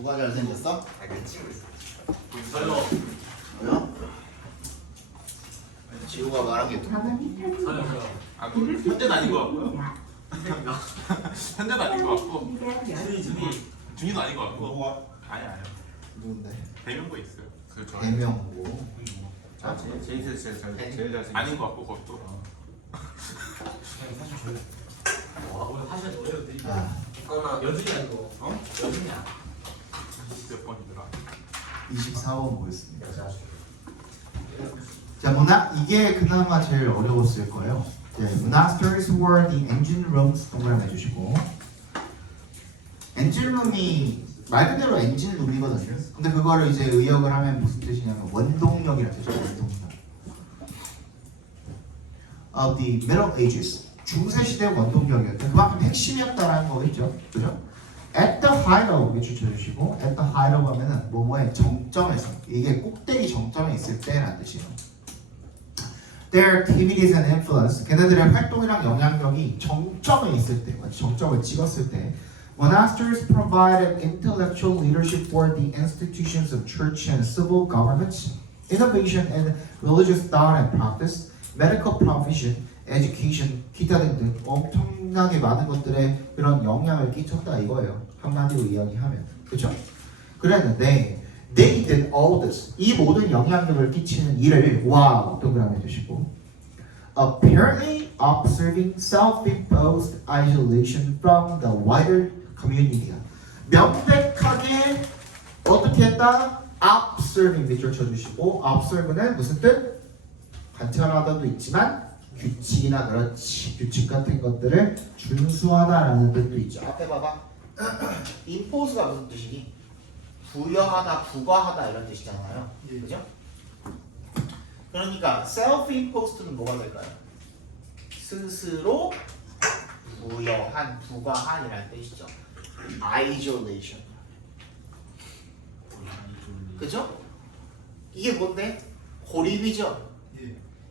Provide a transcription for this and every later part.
누가 잘생겼어? 내 친구 있어. 뭐야? 지우가 말한 게 누구? 현대는 아닌 것 같고요. 현대는 아닌 것 같고. 준이도 아닌 것 같고. 아니. 누군데? 대명고 있어요. 그렇죠. 대명고. 아, 제일 잘생겼어. 아닌 것 같고 그것도. 오늘 사실 노래로 드리자. 아, 여준이 아니고 여준이야. 몇 번이더라. 24호 모였습니다. 자, 이게 그나마 제일 어려웠을 거예요. Monasteries were the engine rooms 동그라미 해주시고, 엔진룸이 말 그대로 엔진룸이거든요. 근데 그거를 이제 의역을 하면 무슨 뜻이냐면 원동력이라는 뜻이죠. 원동력. Of the Middle Ages, 중세 시대 원동력이었죠. 그만큼 핵심이었다라는 거겠죠. 그죠? At the height of 추천해주시고, at the height of 하면은 뭐뭐의 정점에서, 이게 꼭대기 정점에 있을 때라는 뜻이에요. Their activities and influence, 걔네들의 활동이랑 영향력이 정점에 있을 때, 정점을 찍었을 때, monasteries provided intellectual leadership for the institutions of church and civil governments, innovation in religious thought and practice, medical provision, education, 기타 등등 엄청나게 많은 것들에 그런 영향을 끼쳤다 이거예요. 한마디로 이야기하면. 그렇죠? 그랬는데 they did all this. 이 모든 영향력을 끼치는 일을 동그라미 해주시고, apparently observing self-imposed isolation from the wider community. 명백하게 어떻게 했다? observing 밑줄 쳐주시고, observe는 무슨 뜻? 관찰하다도 있지만 규칙이나 그렇지 규칙 같은 것들을 준수하다라는 뜻도 있죠. 앞에 봐봐. impose가 무슨 뜻이니? 부여하다, 부과하다 이런 뜻이잖아요. 그죠? 그러니까 self-imposed는 뭐가 될까요? 스스로 부여한, 부과한이라는 뜻이죠. isolation. 그죠? 이게 뭔데? 고립이죠.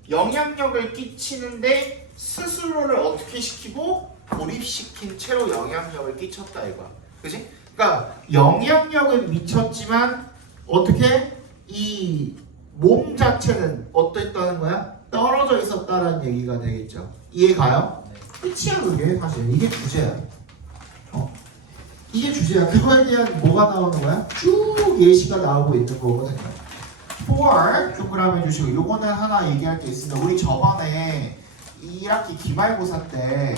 영향력을 끼치는데 스스로를 어떻게 시키고 고립시킨 채로 영향력을 끼쳤다 이거야. 그지? 그러니까 영향력을 미쳤지만 어떻게 이 몸 자체는 어땠다는 거야? 떨어져 있었다라는 얘기가 되겠죠. 이해가요? 끝이야 그게 사실. 이게 주제야. 이게 주제야. 그거에 대한 뭐가 나오는 거야? 쭉 예시가 나오고 있는 거거든요. for 동그라미 해주시고, 요거는 하나 얘기할 게 있습니다. 우리 저번에 1학기 기말고사 때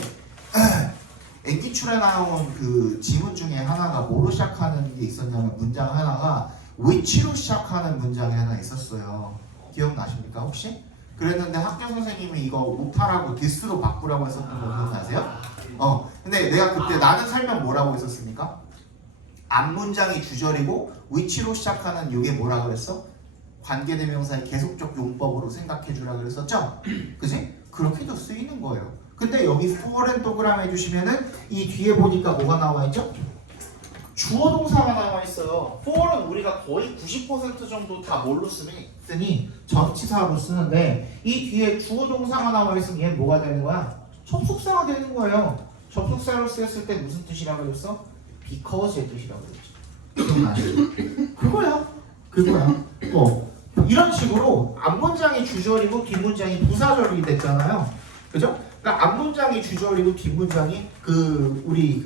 애기출에 나온 그 지문 중에 하나가 뭐로 시작하는 게 있었냐면 문장 하나가 which로 시작하는 문장이 하나 있었어요. 기억나십니까 혹시? 그랬는데 학교 선생님이 이거 못하라고 this로 바꾸라고 했었던 거 기억나세요? 근데 내가 그때 나는 설명 뭐라고 했었습니까? 앞문장이 주절이고 which로 시작하는 이게 뭐라 그랬어? 관계대명사의 계속적 용법으로 생각해 주라 그랬었죠? 그지? 그렇게도 쓰이는 거예요. 근데 여기 for는 동그라미 해주시면은 이 뒤에 보니까 뭐가 나와 있죠? 주어 동사가 나와 있어요. for는 우리가 거의 90% 정도 다 뭘로 쓰니 전치사로 쓰는데 이 뒤에 주어 동사가 나와 있으면 얘는 뭐가 되는 거야? 접속사가 되는 거예요. 접속사로 쓰였을 때 무슨 뜻이라고 그랬어? because의 뜻이라고 그랬죠. 기억나시죠? 그거야. 이런 식으로 앞문장이 주절이고 뒷문장이 부사절이 됐잖아요. 그죠? 그러니까 앞문장이 주절이고 뒷문장이 우리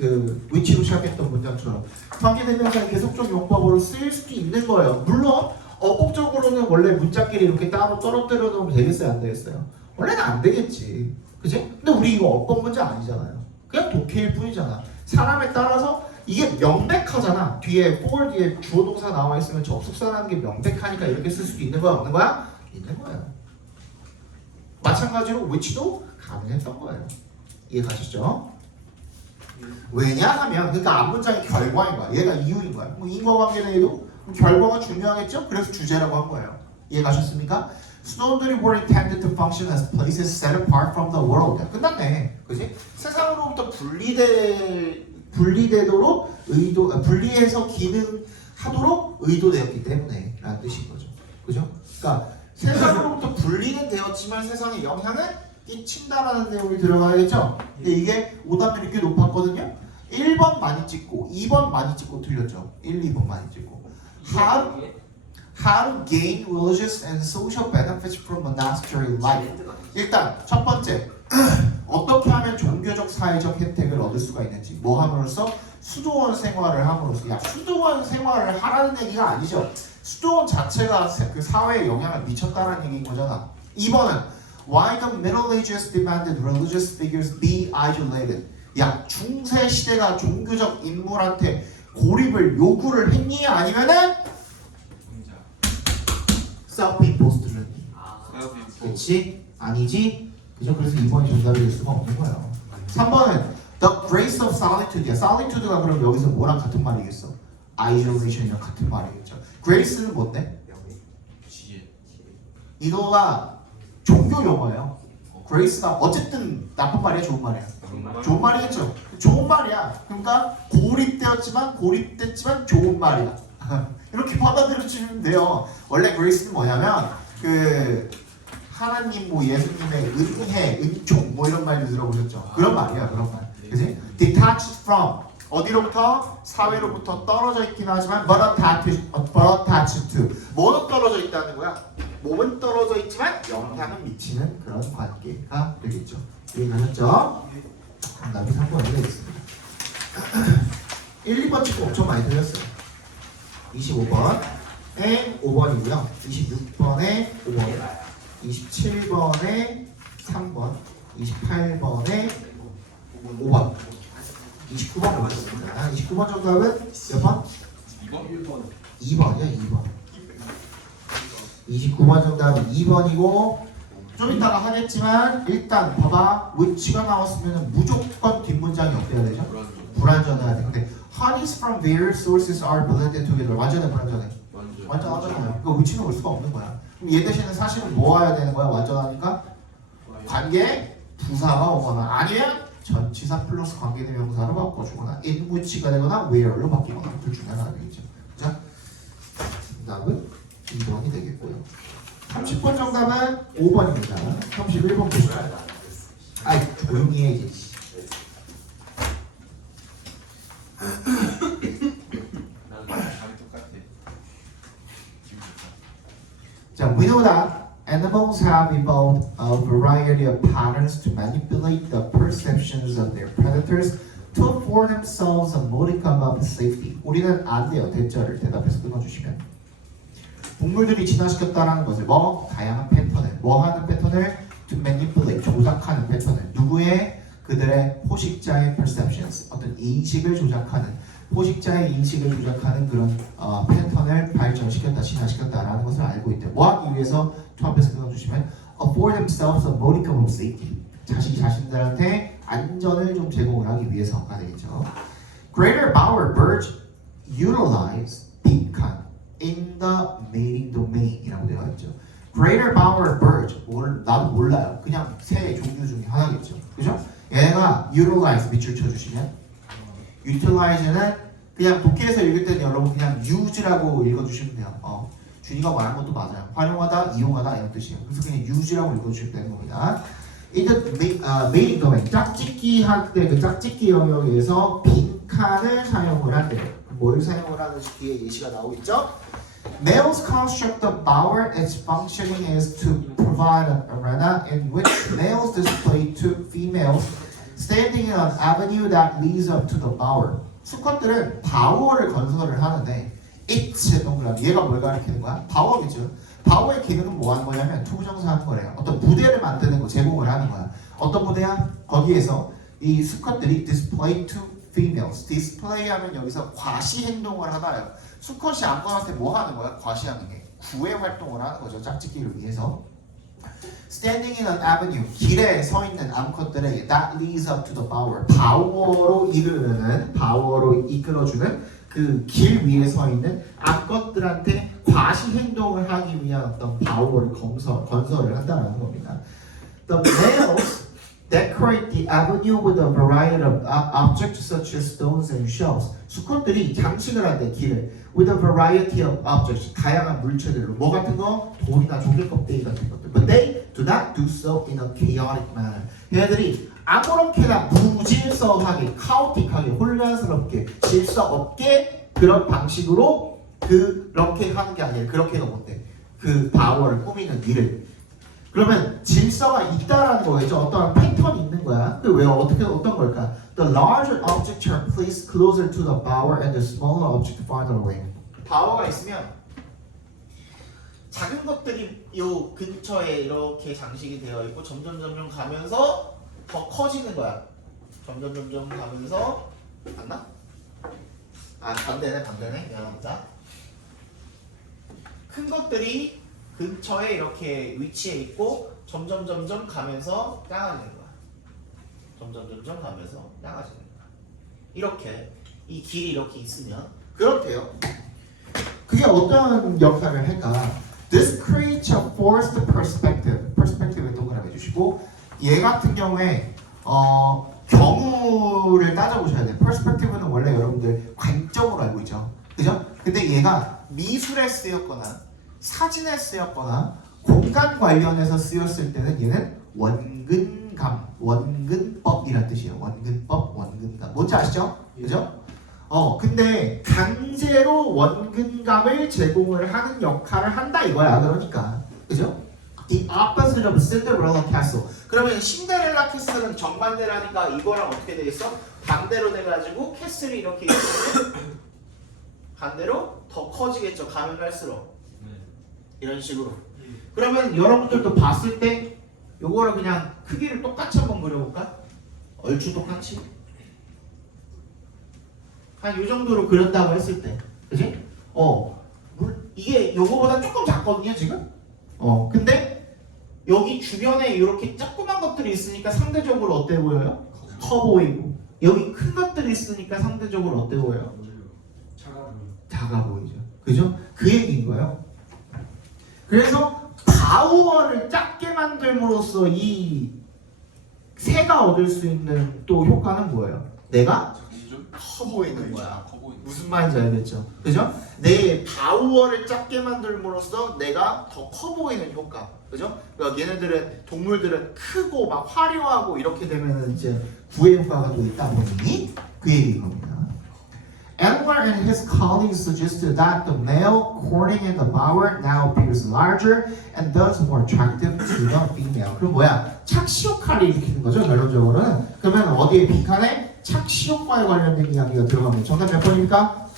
which로 시작했던 문장처럼 관계대명사의 계속적 용법으로 쓰일 수도 있는 거예요. 물론 어법적으로는 원래 문자끼리 이렇게 따로 떨어뜨려 놓으면 되겠어요, 안 되겠어요? 원래는 안 되겠지. 그지? 근데 우리 이거 어법 문장 아니잖아요. 그냥 독해일 뿐이잖아. 사람에 따라서 이게 명백하잖아. 뒤에 for 뒤에 주어 동사 나와 있으면 접속사라는 게 명백하니까 이렇게 쓸 수도 있는 거야, 없는 거야? 있는 거예요. 마찬가지로 which도 가능했던 거예요. 이해가시죠? 왜냐하면 그러니까 앞문장이 결과인 거야. 얘가 이유인 거야. 뭐 인과관계내에도 결과가 중요하겠죠? 그래서 주제라고 한 거예요. 이해가셨습니까? 수도원들이 were intended to function as places set apart from the world. 끝났네. 그지? 세상으로부터 분리되도록 분리해서 기능하도록 의도되었기 때문에 라는 뜻인 거죠. 그죠? 그러니까 세상으로부터 분리는 되었지만 세상에 영향을 끼친다라는 내용이 들어가야겠죠? 근데 이게 오답률이 꽤 높았거든요? 1번 많이 찍고 2번 많이 찍고 틀렸죠. 1, 2번 많이 찍고. How to gain religious and social benefits from monastery life. 일단 첫 번째 어떻게 하면 종교적 사회적 혜택을 얻을 수가 있는지 뭐 함으로써 수도원 생활을 함으로써 야 수도원 생활을 하라는 얘기가 아니죠. 수도원 자체가 그 사회에 영향을 미쳤다는 얘기인 거잖아. 2번은 Why the Middle Ages demanded religious figures be isolated. 야 중세 시대가 종교적 인물한테 고립을 요구를 했니? 아니면은 self-imposed learning. 그렇지? 아니지? 그죠? 그래서 2번이 정답이 될 수가 없는 거예요. 3번은 the grace of solitude야. solitude가 그럼 여기서 뭐랑 같은 말이겠어? isolation이랑 같은 말이겠죠. grace는 뭔데? 지혜. 이거가 종교 용어예요. grace가 어쨌든 나쁜 말이야, 좋은 말이야? 좋은 말이겠죠. 좋은 말이야. 그러니까 고립됐지만 좋은 말이야. 이렇게 받아들여주시면 돼요. 원래 grace는 뭐냐면 그 하나님 뭐 예수님의 은혜, 은총 뭐 이런 말도 들어보셨죠? 그런 말이야, 그런 말. 그지? Detached from 어디로부터? 사회로부터 떨어져 있긴 하지만 but attached to 뭐는 떨어져 있다는 거야? 몸은 떨어져 있지만 영향을 미치는 그런 관계가 되겠죠. 이해가셨죠? 정답이 3번이 되겠습니다. 1, 2번 찍고 엄청 많이 들렸어요. 25번에 5번이고요. 26번에 5번, 27번에 3번, 28번에 5번, 29번 보겠습니다. 29번 정답은 몇 번? 2번? 2번이야, 2번. 29번 정답은 2번이고 좀 이따가 하겠지만 일단 봐봐. which가 나왔으면 무조건 뒷문장이 어때야 되죠? 불완전해야 돼. 근데 Honeys from various sources are blended together. 완전해, 불완전해? 완전하잖아요. 그러니까 which는 올 수가 없는 거야. 그럼 얘 대신에 사실은 뭐 와야 되는 거야? 완전하니까 관계 부사가 오거나 아니면 전치사 플러스 관계대명사로 바꿔주거나 in which가 되거나 where로 바뀌거나 둘 중에 하나 되겠죠. 자, 정답은 2번이 되겠고요. 30번 정답은 5번입니다. 31번 보시죠. 아이 조용히 해 이제. 답이 똑같아. 자, we know that animals have evolved a variety of patterns to manipulate the perceptions of their predators to afford themselves a modicum of safety. 우리는 안 돼요. 대절을 대답해서 끊어주시면. 동물들이 진화시켰다는 것을 뭐? 다양한 패턴을. 뭐 하는 패턴을? To manipulate. 조작하는 패턴을. 누구의? 그들의 포식자의 perceptions. 어떤 인식을 조작하는. 포식자의 인식을 조작하는 그런 패턴을 발전시켰다, 진화시켰다라는 것을 알고 있대. 뭐 하기 위해서 처음에서 끊어주시면 afford themselves a modicum of safety. 자신들한테 안전을 좀 제공을 하기 위해서가 되겠죠. Greater bower birds utilize pecan in the mating domain이라고 되어 있죠. Greater bower birds, 나도 몰라요. 그냥 새 종류 중에 하나겠죠. 그죠? 얘가 utilize 밑줄 쳐주시면 utilize는 그냥 독해에서 읽을 때는 여러분 그냥 use라고 읽어주시면 돼요. 준이가 말한 것도 맞아요. 활용하다, 이용하다 이런 뜻이에요. 그래서 그냥 use라고 읽어주시면 되는 겁니다. mating domain, 짝짓기 할 때 그 짝짓기 영역에서 빈칸을 사용을 한대요. 뭐를 사용을 하는지 뒤에 예시가 나오고 있죠. Males construct the bower. Its functioning is to provide an arena in which males display to females standing in an avenue that leads up to the bower. 수컷들은 바워를 건설을 하는데 it's 동그라미 얘가 뭘 가리키는 거야? 바워겠죠. 바워의 기능은 뭐 하는 거냐면 투부정사 하는 거래요. 어떤 무대를 만드는 거 제공을 하는 거야. 어떤 무대야? 거기에서 이 수컷들이 display to females. display 하면 여기서 과시 행동을 하나요. 수컷이 암컷한테 뭐 하는 거야? 과시하는 게 구애 활동을 하는 거죠. 짝짓기를 위해서. Standing in an avenue, 길에 서 있는 암컷들에게 that leads up to the bower. 바워로 이끌어주는 그 길 위에 서 있는 암컷들한테 과시 행동을 하기 위한 어떤 바워를 건설을 한다는 겁니다. The males decorate the avenue with a variety of objects such as stones and shells. 수컷들이 장식을 한대 길을 with a variety of objects. 다양한 물체들로 뭐 같은 거? 돌이나 조개 껍데기 같은 것들. But they do not do so in a chaotic manner. 얘들이 아무렇게나 무질서하게, 카오틱하게, 혼란스럽게, 질서 없게 그런 방식으로 그렇게 하는 게 아니라 그렇게가 뭔데? 그 바워를 꾸미는 일을. 그러면 질서가 있다라는 거겠죠. 어떤 패턴이 있는 거야. 그 왜 어떻게 어떤 걸까? The larger objects are placed closer to the bower and the smaller object farther away. 바워가 있으면 작은 것들이 요 근처에 이렇게 장식이 되어 있고 점점 가면서 더 커지는 거야. 점점 가면서 맞나? 아 반대네. 미안합니다. 큰 것들이 근처에 이렇게 위치해 있고 점점 가면서 작아지는 거야. 점점 가면서 작아지는 거야. 이렇게 이 길이 이렇게 있으면 그렇대요. 그게 어떤 역할을 할까? This creates a forced perspective. perspective에 동그라미 해주시고 얘 같은 경우에 경우를 따져보셔야 돼요. perspective는 원래 여러분들 관점으로 알고 있죠. 그죠? 근데 얘가 미술에 쓰였거나 사진에 쓰였거나 공간 관련해서 쓰였을 때는 얘는 원근법이란 뜻이에요. 원근감. 뭔지 아시죠? 그죠? 근데 강제로 원근감을 제공을 하는 역할을 한다 이거야. 그러니까. 그죠? The opposite of Cinderella Castle. 그러면 신데렐라 캐슬은 정반대라니까 이거랑 어떻게 되겠어? 반대로 돼가지고 캐슬이 이렇게 있으면 반대로 더 커지겠죠. 가면 갈수록. 이런 식으로. 그러면 여러분들도 봤을 때 요거를 그냥 크기를 똑같이 한번 그려볼까? 얼추 똑같이. 한 요 정도로 그렸다고 했을 때, 그지? 이게 요거보다 조금 작거든요 지금. 근데 여기 주변에 이렇게 조그만 것들이 있으니까 상대적으로 어때 보여요? 커 보이고. 여기 큰 것들이 있으니까 상대적으로 어때 보여요? 작아 보이죠. 그죠? 그 얘기인 거예요. 그래서 바우어를 작게 만들므로써 이 새가 얻을 수 있는 또 효과는 뭐예요? 내가 커 보이는 거야. 무슨 말인지 알겠죠? 그죠? 내 바우어를 작게 만들므로써 내가 더 커 보이는 효과. 그죠? 그러니까 얘네들은 동물들은 크고 막 화려하고 이렇게 되면 이제 구애 효과가 또 있다 보니 그 얘기인 겁니다. Elmer and his colleagues suggested that the male courting in the bower now appears larger and thus more attractive to the female. 그럼 뭐야? 착시 효과를 일으키는 거죠, 결론적으로는. 그러면 어디에 빈칸에 착시 효과에 관련된 이야기가 들어가면 정답 몇 번입니까?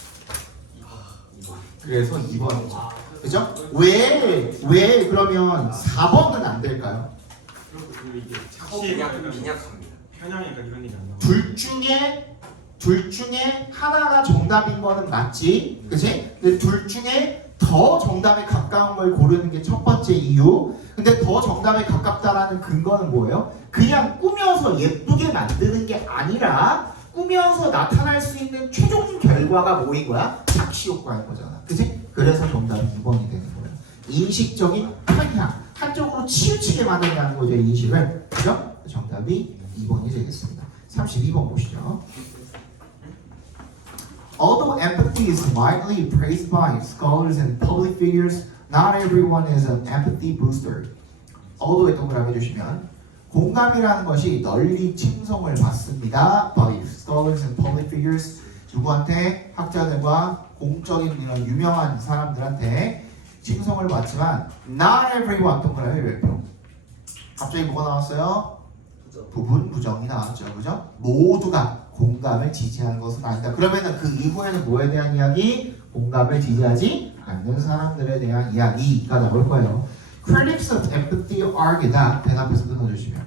2번. 그래서 2번이죠. 그죠? 왜 그러면 4번은 안 될까요? 착시가 좀 빈약합니다. 편향이니까 이런 일이 안 나와. 둘 중에 하나가 정답인 거는 맞지, 그치? 근데 둘 중에 더 정답에 가까운 걸 고르는 게 첫 번째 이유. 근데 더 정답에 가깝다라는 근거는 뭐예요? 그냥 꾸며서 예쁘게 만드는 게 아니라 꾸며서 나타날 수 있는 최종 결과가 뭐인 거야? 착시 효과인 거잖아, 그치? 그래서 정답이 2번이 되는 거예요. 인식적인 편향, 한쪽으로 치우치게 만든다는 거죠, 인식을. 그죠? 정답이 2번이 되겠습니다. 32번 보시죠. Although empathy is widely praised by scholars and public figures, not everyone is an empathy booster. Although에 동그라미 해주시면 공감이라는 것이 널리 칭송을 받습니다. by scholars and public figures. 누구한테? 학자들과 공적인 이런 유명한 사람들한테 칭송을 받지만 not everyone 동그라미 몇 표? 갑자기 뭐가 나왔어요? 부분 부정이 나왔죠, 그죠? 모두가 공감을 지지하는 것은 아니다. 그러면은 그 이후에는 뭐에 대한 이야기? 공감을 지지하지 않는 사람들에 대한 이야기가 나올 거예요. Critics of empathy argue that 대답해서 끊어주시면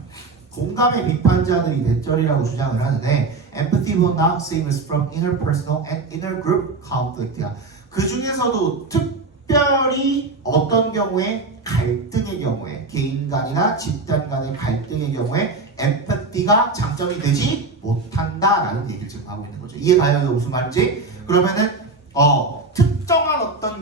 공감의 비판자들이 대절이라고 주장을 하는데 empathy will not save us from interpersonal and intergroup conflict야. 그 중에서도 특별히 어떤 경우에 갈등의 경우에 개인 간이나 집단 간의 갈등의 경우에 empathy가 장점이 되지 못한다라는 얘기를 지금 하고 있는 거죠. 이해가요? 무슨 말인지? 그러면은 특정한 어떤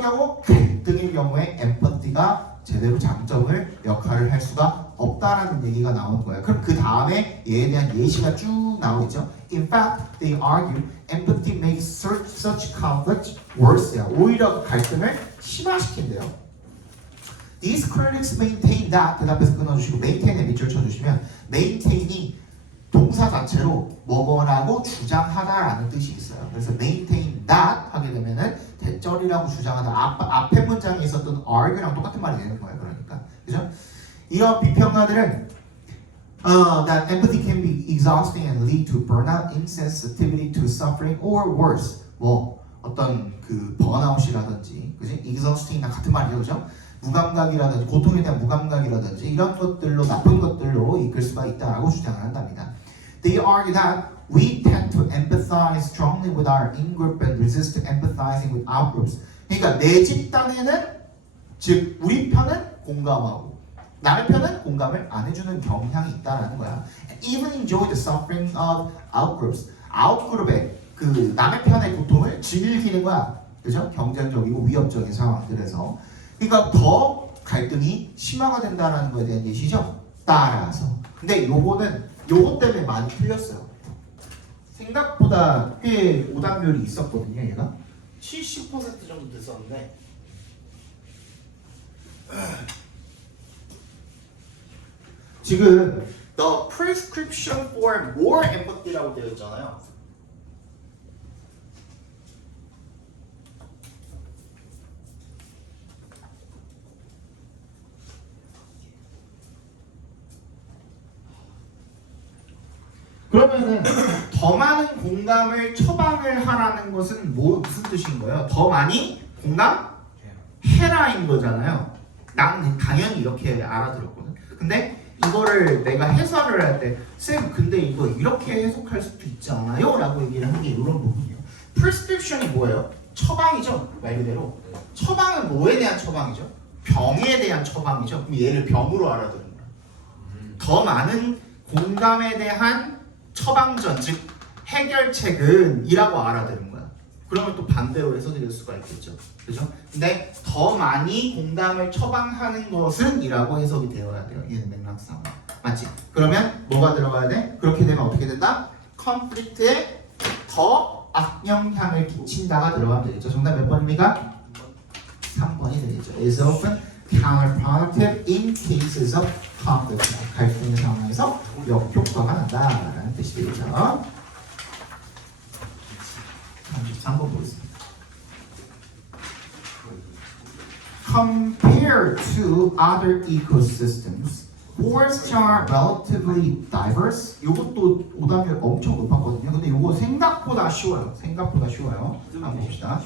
경우 갈등의 경우에 empathy가 제대로 장점을 역할을 할 수가 없다라는 얘기가 나오는 거예요. 그럼 그 다음에 얘에 대한 예시가 쭉 나오겠죠. In fact, they argue empathy makes such conflict worse. 오히려 갈등을 심화시킨대요. These critics maintain that 대답해서 끊어주시고 maintain에 밑줄 쳐주시면 maintain이 동사 자체로 뭐뭐라고 주장하다라는 뜻이 있어요. 그래서 maintain that 하게 되면은 대절이라고 주장하다 앞에 문장에 있었던 argue랑 똑같은 말이 되는 거예요. 그러니까 그죠? 이런 비평가들은 that empathy can be exhausting and lead to burnout, insensitivity to suffering, or worse. 뭐 어떤 그 번아웃이라든지, 그지? exhausting이랑 같은 말이죠, 그죠? 무감각이라든지 고통에 대한 무감각이라든지 이런 것들로 나쁜 것들로 이끌 수가 있다라고 주장을 한답니다. They argue that we tend to empathize strongly with our in-group and resist empathizing with out-groups. 그러니까 내 집단에는 즉 우리 편은 공감하고 남의 편은 공감을 안 해주는 경향이 있다라는 거야. Even enjoy the suffering of out-groups. out-group의 그 남의 편의 고통을 즐기는 거야. 그죠? 경쟁적이고 위협적인 상황들에서. 그러니까 더 갈등이 심화가 된다는 거에 대한 예시죠. 따라서. 근데 요거 때문에 많이 틀렸어요. 생각보다 꽤 오답률이 있었거든요, 얘가. 70% 정도 됐었는데 지금 the prescription for more empathy라고 되어 있잖아요. 그러면은 더 많은 공감을 처방을 하라는 것은 무슨 뜻인 거예요? 더 많이 공감해라인 거잖아요. 난 당연히 이렇게 알아들었거든. 근데 이거를 내가 해설을 할 때 쌤 근데 이거 이렇게 해석할 수도 있지 않아요? 라고 얘기를 한 게 이런 부분이에요. prescription이 뭐예요? 처방이죠. 말 그대로. 처방은 뭐에 대한 처방이죠? 병에 대한 처방이죠. 그럼 얘를 병으로 알아들은 거야. 더 많은 공감에 대한 처방전, 즉 해결책은 이라고 알아들은 거야. 그러면 또 반대로 해석이 될 수가 있겠죠. 그죠? 근데 더 많이 공감을 처방하는 것은 이라고 해석이 되어야 돼요. 얘는 맥락상. 맞지? 그러면 뭐가 들어가야 돼? 그렇게 되면 어떻게 된다? 컨플릭트에 더 악영향을 끼친다가 들어가면 되겠죠. 정답 몇 번입니까? 3번이 되겠죠. is often counterproductive in cases of conflict. 갈등의 상황에서 역효과가 난다라는 뜻이 되겠죠. 33번 보겠습니다. Compared to other ecosystems, forests are relatively diverse. 이것도 오답률 엄청 높았거든요. 근데 이거 생각보다 쉬워요. 한번 봅시다.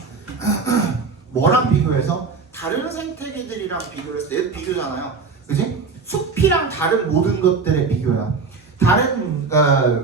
뭐랑 비교해서? 다른 생태계들이랑 비교해서 얘도 비교잖아요. 그지? 숲이랑 다른 모든 것들의 비교야. 다른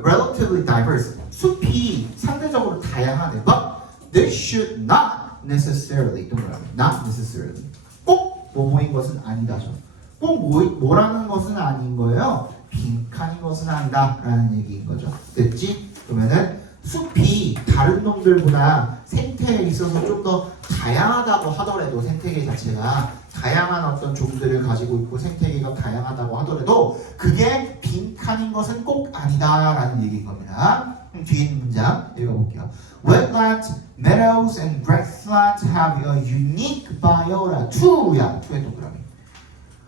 relatively diverse. 숲이 상대적으로 다양하네. But this should not necessarily. not necessarily. 꼭 뭐뭐인 것은 아니다죠. 꼭 뭐라는 것은 아닌 거예요. 빈칸인 것은 아니다 라는 얘기인 거죠. 됐지? 그러면은 숲이 다른 놈들보다 생태에 있어서 좀 더 다양하다고 하더라도 생태계 자체가 다양한 어떤 종들을 가지고 있고 생태계가 다양하다고 하더라도 그게 빈칸인 것은 꼭 아니다라는 얘기인 겁니다. 뒤에 있는 문장 읽어볼게요. Wetlands, meadows, and grasslands have a unique biota. 투야, 투의 동그라미.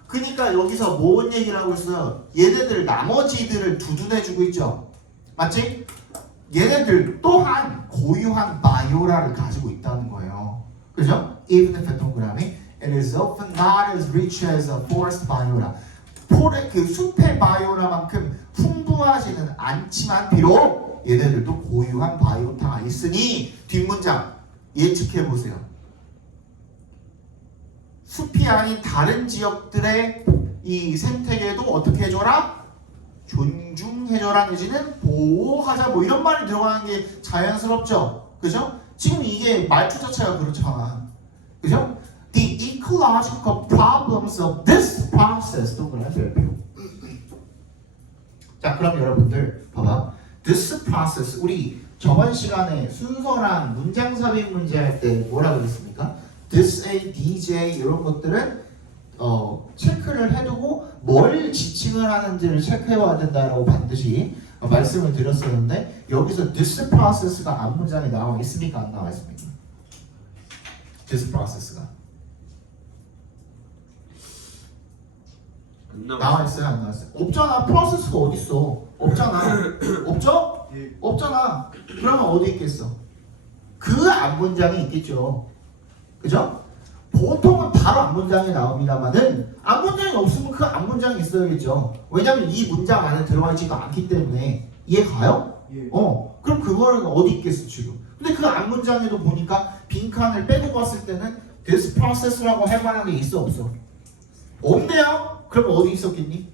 그러니까 여기서 뭔 얘기를 하고 있어요? 얘네들 나머지들을 두둔해주고 있죠. 맞지? 얘네들 또한 고유한 바이오라를 가지고 있다는 거예요. 그죠? Even if 동그라미 it is often not as rich as a forest biota. 그 숲의 바이오라만큼 풍부하지는 않지만 비록 얘네들도 고유한 바이오타가 있으니 뒷문장 예측해 보세요. 숲이 아닌 다른 지역들의 이 생태계도 어떻게 해줘라? 존중해줘라 내지는 보호하자 뭐 이런 말이 들어가는 게 자연스럽죠. 그죠? 지금 이게 말투 자체가 그렇잖아. 그죠? The ecological problems of this process 동그라미 별표. 자 그럼 여러분들 봐봐. This process 우리 저번 시간에 순서랑 문장 삽입 문제 할 때 뭐라 그랬습니까? This A, DJ 이런 것들은 체크를 해두고 뭘 지칭을 하는지를 체크해와야 된다라고 반드시 말씀을 드렸었는데 여기서 this process가 앞문장에 나와 있습니까? 안 나와 있습니까? this process가 나와 있어요, 안 나왔어요? 없잖아. 프로세스가 어디 있어? 없잖아. 없죠? 예. 없잖아. 그러면 어디 있겠어? 그 앞문장이 있겠죠. 그죠? 보통은 바로 앞문장이 나옵니다만은 앞문장이 없으면 그 앞문장이 있어야겠죠. 왜냐면 이 문장 안에 들어가 있지도 않기 때문에. 이해 가요? 예. 그럼 그거는 어디 있겠어 지금? 근데 그 앞문장에도 보니까 빈칸을 빼고 봤을 때는 this process라고 할 만한 게 있어 없어? 없네요? 그럼 어디 있었겠니?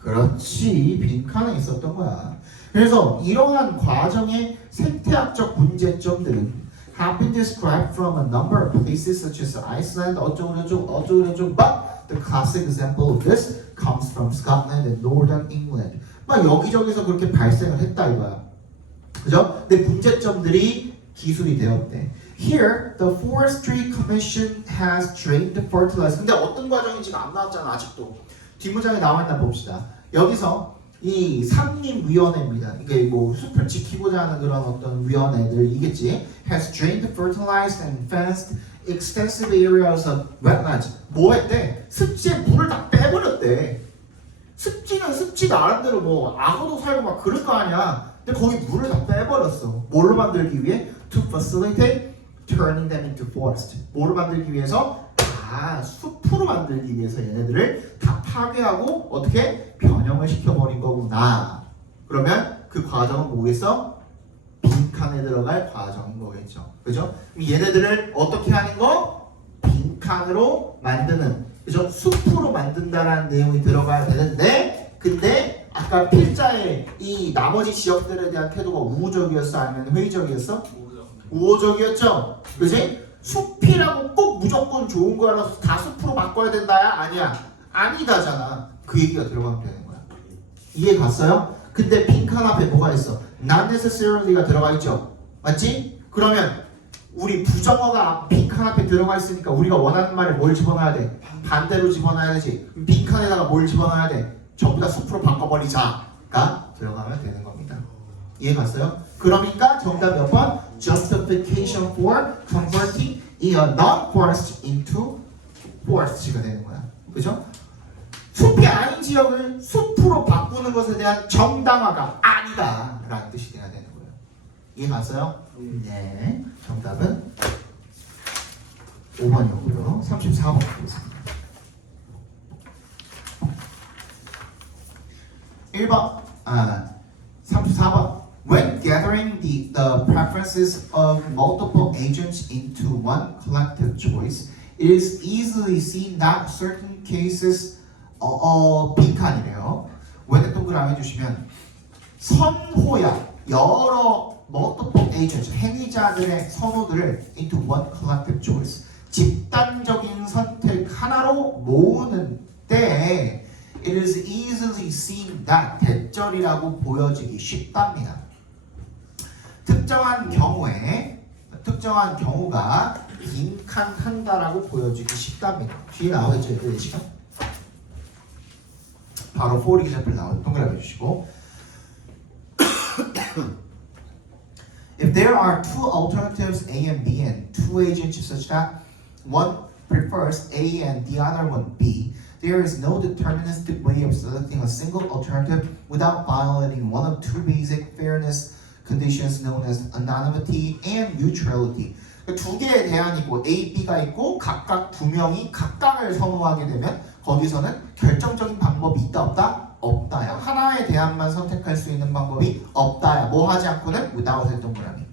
그렇지, 빈칸에 있었던 거야. 그래서 이러한 과정의 생태학적 문제점들은 have been described from a number of places such as Iceland, 어쩌고저쩌고, but the classic example of this comes from Scotland and Northern England. 막 여기저기서 그렇게 발생을 했다 이거야. 그죠? 근데 문제점들이 기술이 되었대. Here, the Forestry Commission has drained the fertilizer. 근데 어떤 과정인지가 안 나왔잖아 아직도. 뒷문장에 나와 있나 봅시다. 여기서 이 산림위원회입니다. 이게 뭐 숲을 지키고자 하는 그런 어떤 위원회들이겠지. Has drained, fertilized, and fenced extensive areas of wetlands. 뭐 했대? 습지에 물을 다 빼버렸대. 습지는 습지 나름대로 뭐 악어도 살고 막 그럴 거 아니야. 근데 거기 물을 다 빼버렸어. 뭘로 만들기 위해? To facilitate turning them into forest. 뭐로 만들기 위해서? 다 숲으로 만들기 위해서 얘네들을 다 파괴하고 어떻게 변형을 시켜버린 거구나. 그러면 그 과정은 뭐겠어? 빈칸에 들어갈 과정인 거겠죠. 그죠? 얘네들을 어떻게 하는 거? 빈칸으로 만드는, 그죠? 숲으로 만든다라는 내용이 들어가야 되는데, 근데 아까 필자의 이 나머지 지역들에 대한 태도가 우호적이었어? 아니면 회의적이었어? 우호적이었죠? 그지? 숲이라고 꼭 무조건 좋은 거라서 다 숲으로 바꿔야 된다야? 아니야. 아니다잖아. 그 얘기가 들어가면 되는 거야. 이해 갔어요? 근데 빈칸 앞에 뭐가 있어? Not necessarily가 들어가 있죠. 맞지? 그러면 우리 부정어가 빈칸 앞에 들어가 있으니까 우리가 원하는 말에 뭘 집어넣어야 돼? 반대로 집어넣어야 되지. 빈칸에다가 뭘 집어넣어야 돼? 전부 다 숲으로 바꿔버리자가 들어가면 되는 겁니다. 이해 갔어요? 그러니까 정답 몇 번? Justification for converting a non-forest into forest가 되는 거야. 그죠? 숲이 아닌 지역을 숲으로 바꾸는 것에 대한 정당화가 아니다 라는 뜻이 돼야 되는 거예요. 이해 갔어요? 네. 정답은 5번이었고요. 34번 보겠습니다. 1번 34번 When gathering the preferences of multiple agents into one collective choice, it is easily seen that certain cases 빈칸이래요. 왜 동그라미 해주시면 선호야 여러 multiple agents 행위자들의 선호들을 into one collective choice 집단적인 선택 하나로 모으는 때에 it is easily seen that 대절이라고 보여지기 쉽답니다. 특정한 경우가 빈칸한다라고 보여지기 쉽답니다. 뒤에 나와있죠, 이 시간? 바로 for example 나와요. 동그라미 해주시고. If there are two alternatives A and B and two agents such that one prefers A and the other one B, there is no deterministic way of selecting a single alternative without violating one of two basic fairness conditions known as anonymity and neutrality. 두 개의 대안이 있고 A, B가 있고 각각 두 명이 각각을 선호하게 되면 거기서는 결정적인 방법이 있다 없다? 없다야. 하나의 대안만 선택할 수 있는 방법이 없다야. 뭐 하지 않고는 without 했던 거라니.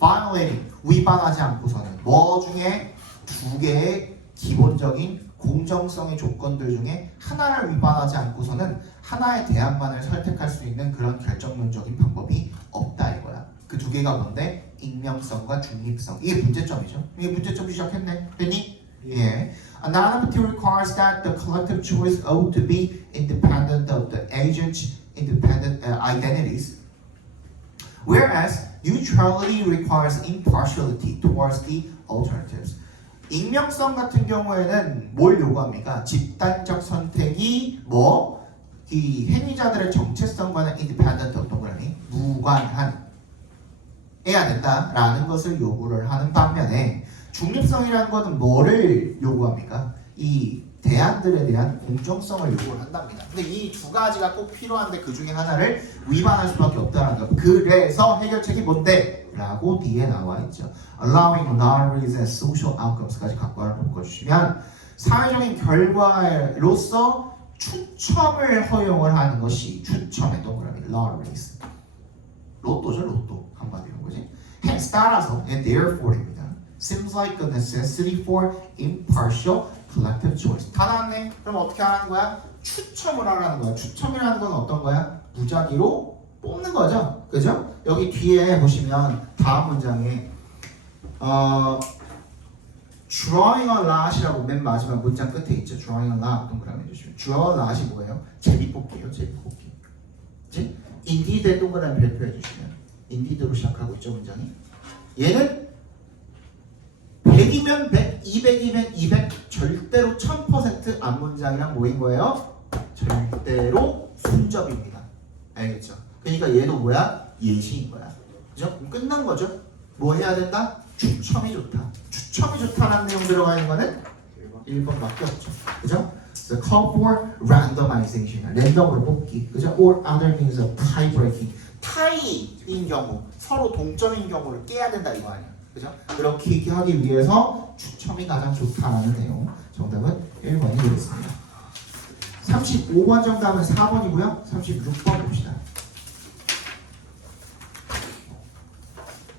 violating 위반하지 않고서는 뭐 중에 두 개의 기본적인 공정성의 조건들 중에 하나를 위반하지 않고서는 하나의 대안만을 선택할 수 있는 그런 결정론적인 방법이 없다 이거야. 그 두 개가 뭔데? 익명성과 중립성. 이게 문제점이죠. 이게 문제점 시작했네. 됐니? 예. Anonymity requires that the collective choice ought to be independent of the agent's independent identities, whereas neutrality requires impartiality towards the alternatives. 익명성 같은 경우에는 뭘 요구합니까? 집단적 선택이 이 행위자들의 정체성과는 independent 어떤 거라니? 무관한 해야 된다라는 것을 요구를 하는 반면에 중립성이라는 것은 뭐를 요구합니까? 이 대안들에 대한 공정성을 요구를 한답니다. 근데 이 두 가지가 꼭 필요한데 그 중에 하나를 위반할 수밖에 없다는 거. 그래서 해결책이 뭔데? 라고 뒤에 나와 있죠. Allowing non-reason social outcomes까지 갖고 바꿔주시면 사회적인 결과로서 추첨을 허용을 하는 것이 추첨의 동그라미 lotteries. 로또죠, 로또. 한마디로 거지. Hence 따라서 and therefore입니다. Seems like a necessity for impartial collective choice. 다 나왔네. 그럼 어떻게 하라는 거야? 추첨을 하라는 거야. 추첨이라는 건 어떤 거야? 무작위로 뽑는 거죠. 그죠? 여기 뒤에 보시면 다음 문장에 drawing a lot이라고 맨 마지막 문장 끝에 있죠. drawing a lot 동그라미 해주시면 draw a lot이 뭐예요? 제비뽑기예요. 제비뽑기. 그치? indeed에 동그라미 별표해 주시면 indeed로 시작하고 있죠. 문장이. 얘는 100이면 100, 200이면 200, 절대로 1000% 앞문장이랑 뭐인 거예요? 절대로 순접입니다. 알겠죠? 그러니까 얘도 뭐야? 예시인 거야. 그죠? 그럼 끝난 거죠? 뭐 해야 된다? 추첨이 좋다. 추첨이 좋다라는 내용 들어가 있는 거는 1번밖에 없죠. 그죠? So call for randomization. 랜덤으로 뽑기. 그죠? Or other means of tie breaking. 타이인 경우, 서로 동점인 경우를 깨야 된다 이거 아니야. 그죠? 그렇게 하기 위해서 추첨이 가장 좋다라는 내용. 정답은 1번이 되겠습니다. 35번 정답은 4번이고요. 36번 봅시다.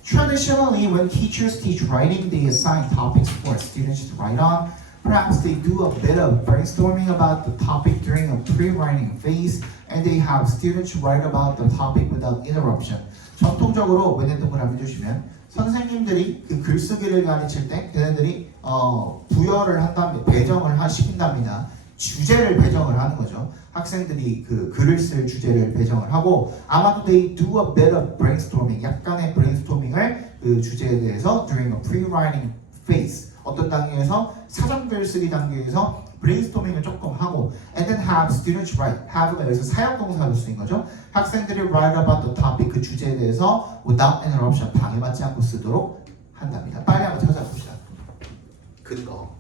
Traditionally, when teachers teach writing, they assign topics for students to write on. Perhaps they do a bit of brainstorming about the topic during a pre-writing phase, and they have students write about the topic without interruption. 전통적으로 문제 동그라미 주시면 선생님들이 그 글쓰기를 가르칠 때 걔네들이 부여를 한답니다. 배정을 시킨답니다. 주제를 배정을 하는 거죠. 학생들이 그 글을 쓸 주제를 배정을 하고 아마도 they do a bit of brainstorming, 약간의 brainstorming을 그 주제에 대해서 during a pre-writing phase, 어떤 단계에서 사전글 쓰기 단계에서 brainstorming을 조금 하고 and then have students write. have가 여기서 사역동사로 쓰인 거죠. 학생들이 write about the topic, 그 주제에 대해서 without interruption, 방해받지 않고 쓰도록 한답니다. 빨리 한번 찾아봅시다. 근거.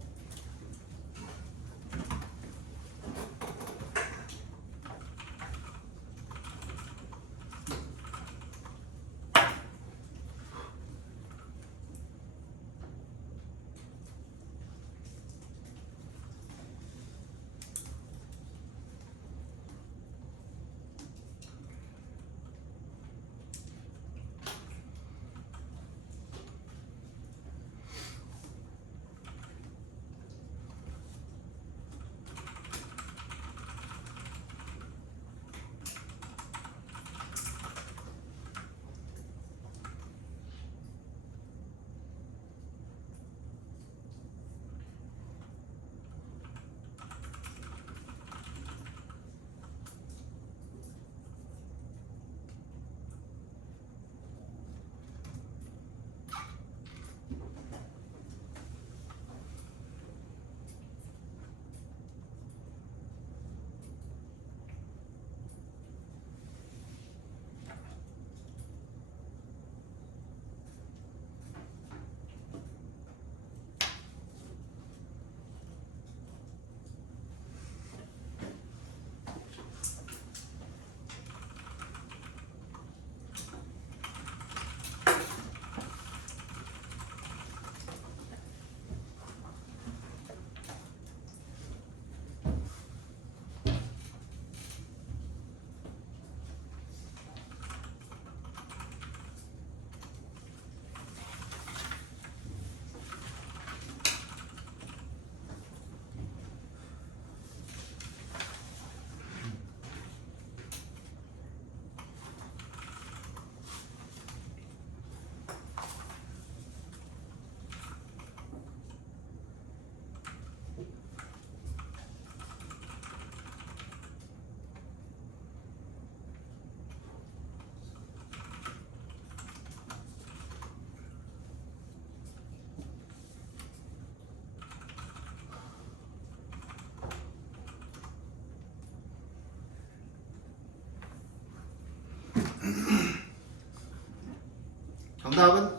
정답은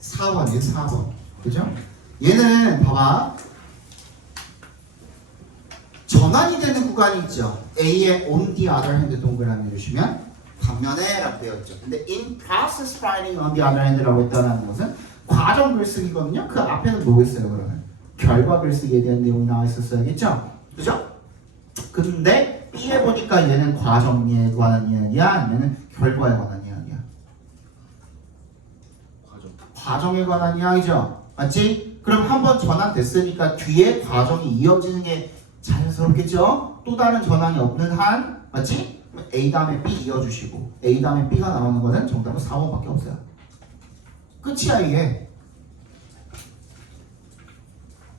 4번이에요. 4번. 그죠? 얘는 봐봐. 전환이 되는 구간이 있죠. A의 on the other hand 동그라미 주시면 반면에 라고 되어 있죠. 근데 in process writing on the other hand라고 했다는 것은 과정 글쓰기거든요. 그 앞에는 뭐겠어요 그러면? 결과 글쓰기에 대한 내용이 나와 있었어야겠죠? 그죠? 근데 B에 보니까 얘는 과정에 관한 이야기야? 아니면 결과에 관한 이야기야? 과정에 관한 이야기죠. 맞지? 그럼 한번 전환됐으니까 뒤에 과정이 이어지는 게 자연스럽겠죠? 또 다른 전환이 없는 한 맞지? A 다음에 B 이어주시고 A 다음에 B가 나오는 거는 정답은 4번밖에 없어요. 끝이야 이게.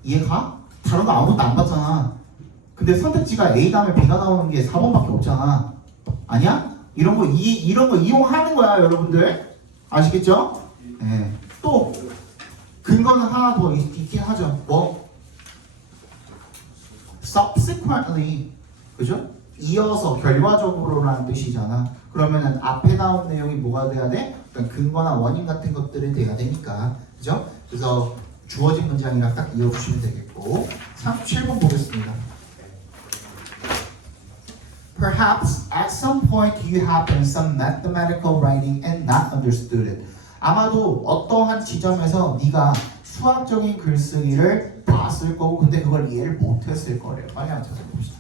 이해가? 다른 거 아무것도 안 봤잖아. 근데 선택지가 A 다음에 B가 나오는 게 4번밖에 없잖아. 아니야? 이런 거 이용하는 거야 여러분들. 아시겠죠? 네. 또 근거는 하나 더 있긴 하죠. 뭐? subsequently, 그죠? 이어서 결과적으로라는 뜻이잖아. 그러면은 앞에 나온 내용이 뭐가 돼야 돼? 그러니까 근거나 원인 같은 것들이 돼야 되니까, 그죠? 그래서 주어진 문장이랑 딱 이어주시면 되겠고. 37번 보겠습니다. Perhaps at some point you have done some mathematical writing and not understood it. 아마도 어떠한 지점에서 네가 수학적인 글쓰기를 봤을 거고 근데 그걸 이해를 못했을 거래요. 빨리 한번 찾아봅시다.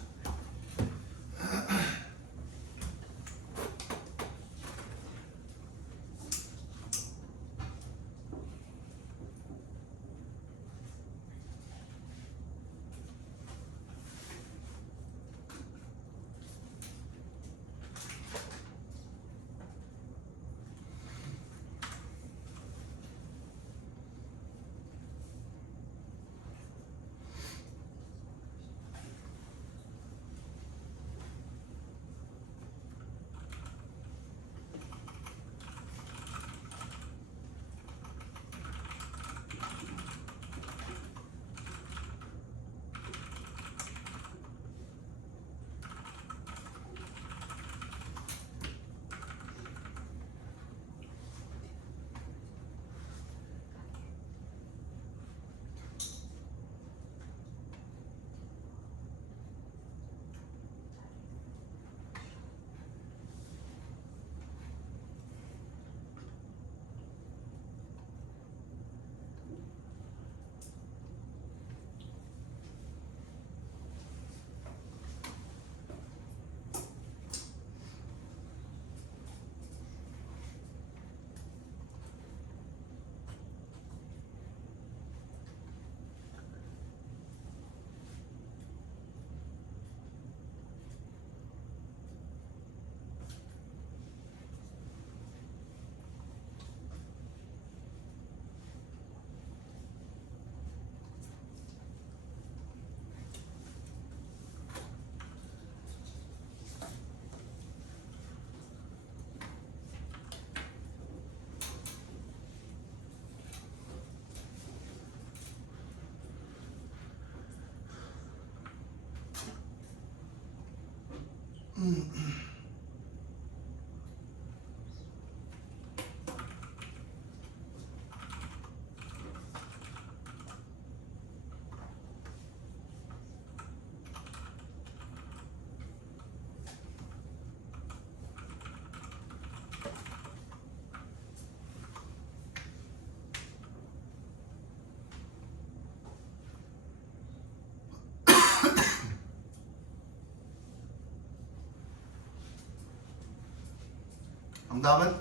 정답은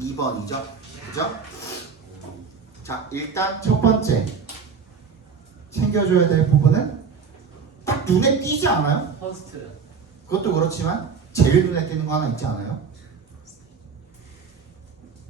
2번이죠. 그죠? 자, 일단 첫 번째 챙겨줘야 될 부분은 딱 눈에 띄지 않아요? 퍼스트. 그것도 그렇지만 제일 눈에 띄는 거 하나 있지 않아요?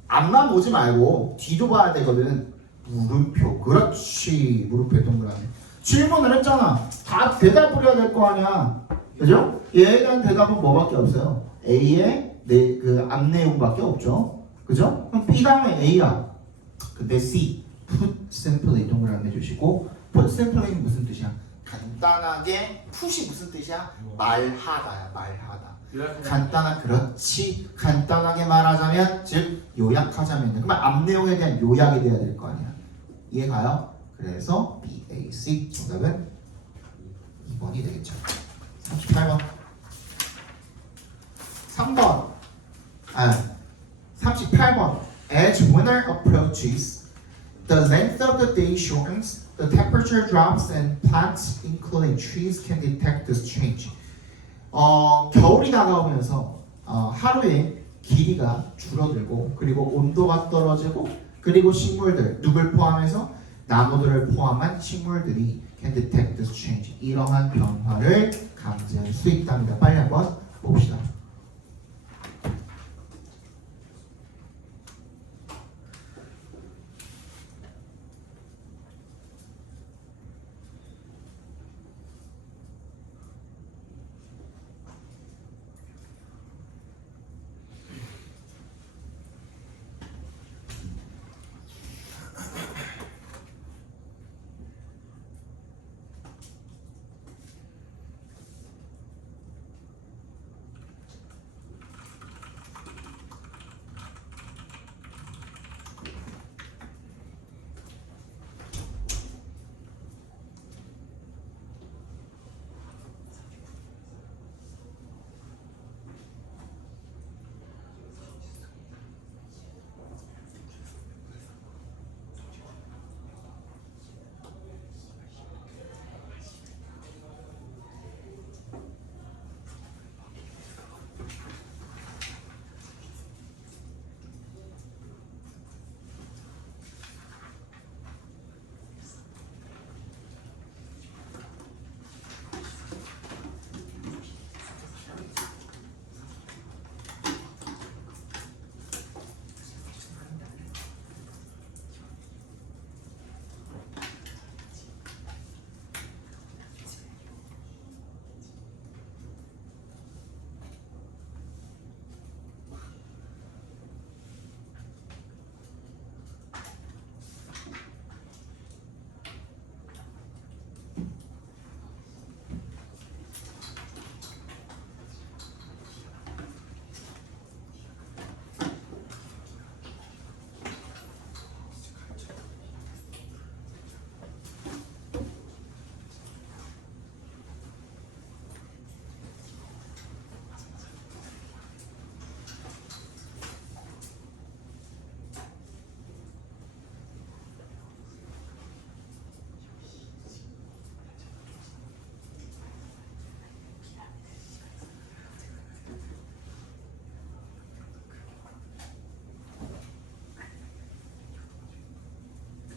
앞만 보지 말고 뒤도 봐야 되거든. 물음표. 그렇지. 물음표 동그라미. 질문을 했잖아. 다 대답을 해야 될 거 아니야. 그죠? 얘에 대한 대답은 뭐밖에 없어요? A의 그 앞 내용밖에 없죠. 그죠? 그럼 B 다음에 A야. 근데 C, put simply 동그라미 해주시고 put simply는 무슨 뜻이야? 간단하게 put이 무슨 뜻이야? 말하다야. 말하다. 간단한 그렇지. 간단하게 말하자면 즉 요약하자면 그러면 앞 내용에 대한 요약이 돼야 될 거 아니야. 이해가요? 그래서 B, A, C 정답은 2번이 되겠죠. 38번. 3번. 38번. As winter approaches, the length of the day shortens, the temperature drops, and plants, including trees, can detect this change. 겨울이 다가오면서 하루의 길이가 줄어들고 그리고 온도가 떨어지고 그리고 식물들, 누굴 포함해서 나무들을 포함한 식물들이 can detect this change. 이러한 변화를 감지할 수 있답니다. 빨리 한번 봅시다.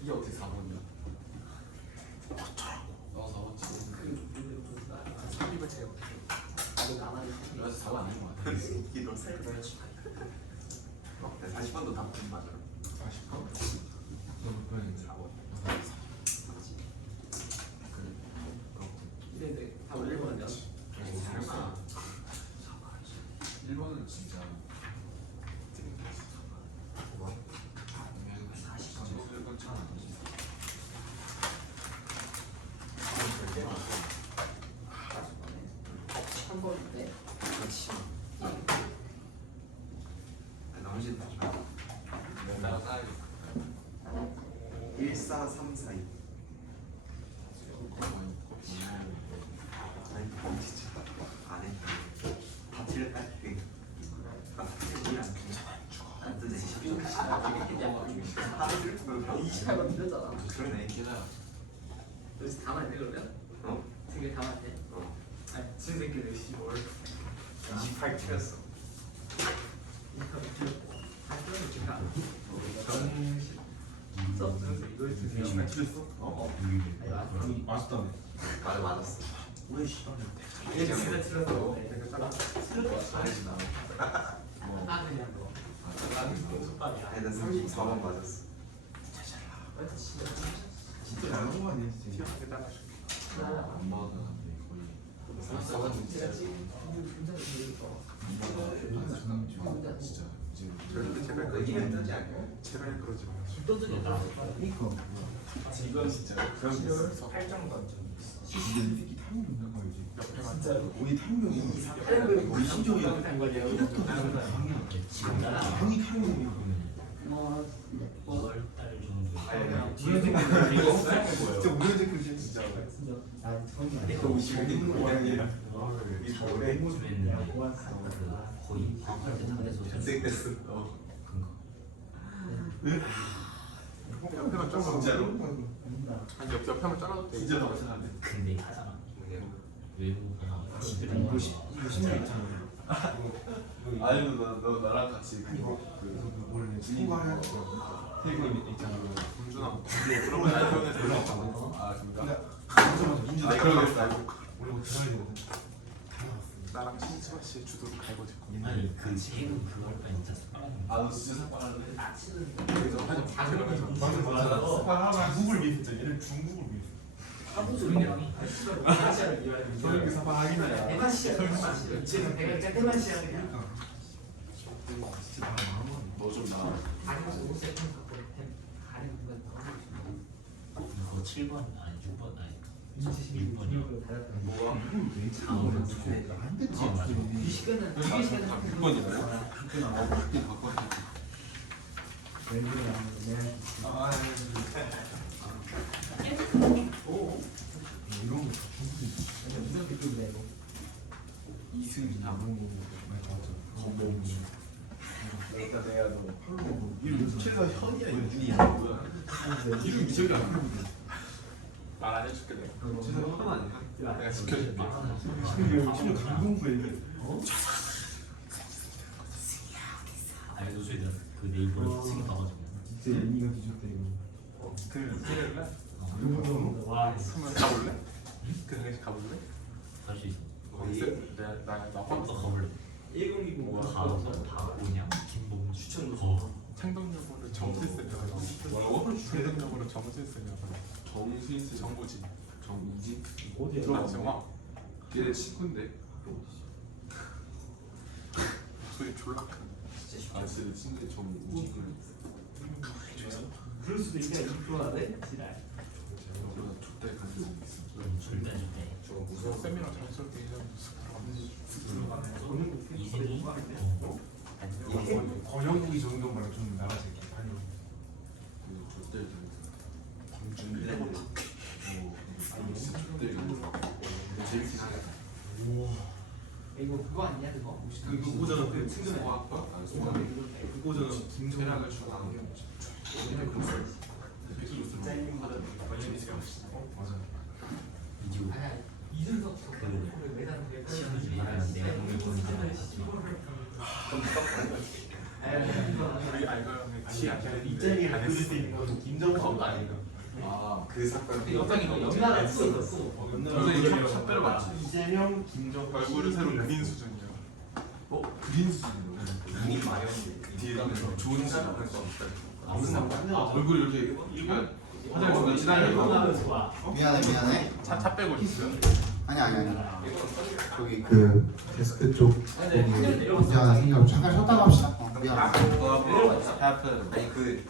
이게 어떻게 4번이야? 너 4번 찍어. 삽입을 제가 나도 나만의 그래서 4번 아닌 것 같아. 이게 너 셀. 그렇지. 40번도 다 맞아. 40번? 너 그러면 4번. 근데 다 1번이야. 설마 1번은 진짜 한 번인데. 나머지 다 줘. 내가 쌓여야겠다. 1, 4, 3, 4, 2. 아니 진짜 안 해. 다 틀렸다. 안 뜨네. 하나 틀렸어. 28번 틀렸잖아. 그러네. 기다려. 여기서 다 맞네 그러면? 어? 되게 다 맞네. 어. 아니 진새끼들 씨뭘 28 틀렸어. 28번 틀렸고. 다 틀렸으니까. 써서 이걸 주세요. 28 틀렸어? 어? 아니 맞아. 맞았다네. 맞아 맞았어. 왜 씨발. 얘 진짜 틀렸어. 잘해지 나. 아 그냥 너. 나는 속밥이야. 아니 나 34번 맞았어. 진짜 잘한 거 아니야 진짜. 안 먹었는데 거의 4번 제가 지금 굉장히 재밌어. 진짜 이제 그래도 제발 그 이름 뜨지 않게. 제발 그러지 마. 떠들겠다. 그니까. 이건 진짜 그런 게 있어. 8점 만점. 진짜 이 새끼 탐욕인가 봐 이제. 진짜로. 우리 탐욕이야. 탐욕이 우리 심정이야. 상관이야. 형이 탐욕이야. 아니 무슨 생각이 진짜 우연히 그 진짜. 난 내가 너무 재밌는 거 아니야? 이 겨울에 거의 방학할 때다 돼서 됐어. 옆에만 잘라. 진짜로? 아니 옆에만 잘라도 돼. 진짜 나왔는데. 근데 있잖아 외국어나 집에 이거 신경 있잖아. 아니 너 나랑 같이 그거 원래 친구가 태국에 있잖아. 공준아. 그런 거 알면은 들어갔잖아. 아 진짜? 아 그러겠어. 원래 뭐 들어야 되거든. 나랑 신치바 씨 주도로 갈거지. 아니 그 지금 그거가 진짜 아너 진짜 삭발할래? 그래서 하자. 그러면서 맞아. 삭발하면 중국을 위해서 얘는 중국을 위해서. 저렇게 삭발하긴 해. 너좀 나. 이거 7번 아니 6번 아니 1번이요 뭐가? 안 됐지. 아, 이런 거 이승이 일단 내가 너 이름 최소 현이야 윤이야. 이름 기억이 안 나. 말안 해줄게 내가. 최소 현 아니야? 내가 지켜줄게. 지금 강동구 얘기. 아니 노수이 그 네이버를 쓰기 봐가지고 진짜 연이가 뒤졌대 이거. 그 세례가? 와 그러면 가볼래? 그 당시 가볼래? 갈 수 있어 나나 또 화도 가볼래 1020 뭐야? 다 오냐 김봉 추천 거 창동역으로 정실세냐고. 뭐라고? 창동역으로 정실세냐고. 정신스 정보지. 정이지? 아 정화. 걔 친구인데. 소리 졸라 큰. 아 진짜 친구인데 정이지. 그럴 수도 있냐 이쁘하네 지랄 너보다 족대 가능성 있어. 절대 안돼 저거 무서워. 쌤이랑 자연스럽게 얘기하면서. 이승이 권영국이 정도 말로 좀 나가질게. 아니. 그 족대 가능성. 아니 진짜 족대 가능성. 재밌게 생겼다. 이거 그거 아니야 그거? 그거잖아. 그 친구네. 그거잖아. 김정락을 추구하는 게. 맞아. 이지우 아니야 이준석 저거를 왜 다는 거야? 시험이 말하는 내가 공을 보는 우리 알고 형의 치 아니야. 입장이 그릴 때 있는 건 김정석도 아닌가? 아그 사건. 연나라 쓰고 있었어. 저는 샷배를 맞지. 이재명, 김정 얼굴을 새로 그린 수준이야. 그린 수준으로. 눈이 마영. 뒤에 좋은 사람 무슨 상관? 얼굴 이렇게 화장실 지나가고. 미안해. 차 빼고 있어요. 아니. 저기 그 데스크 쪽 미안해. 잠깐 쉬었다 갑시다. 미안해. 아니 그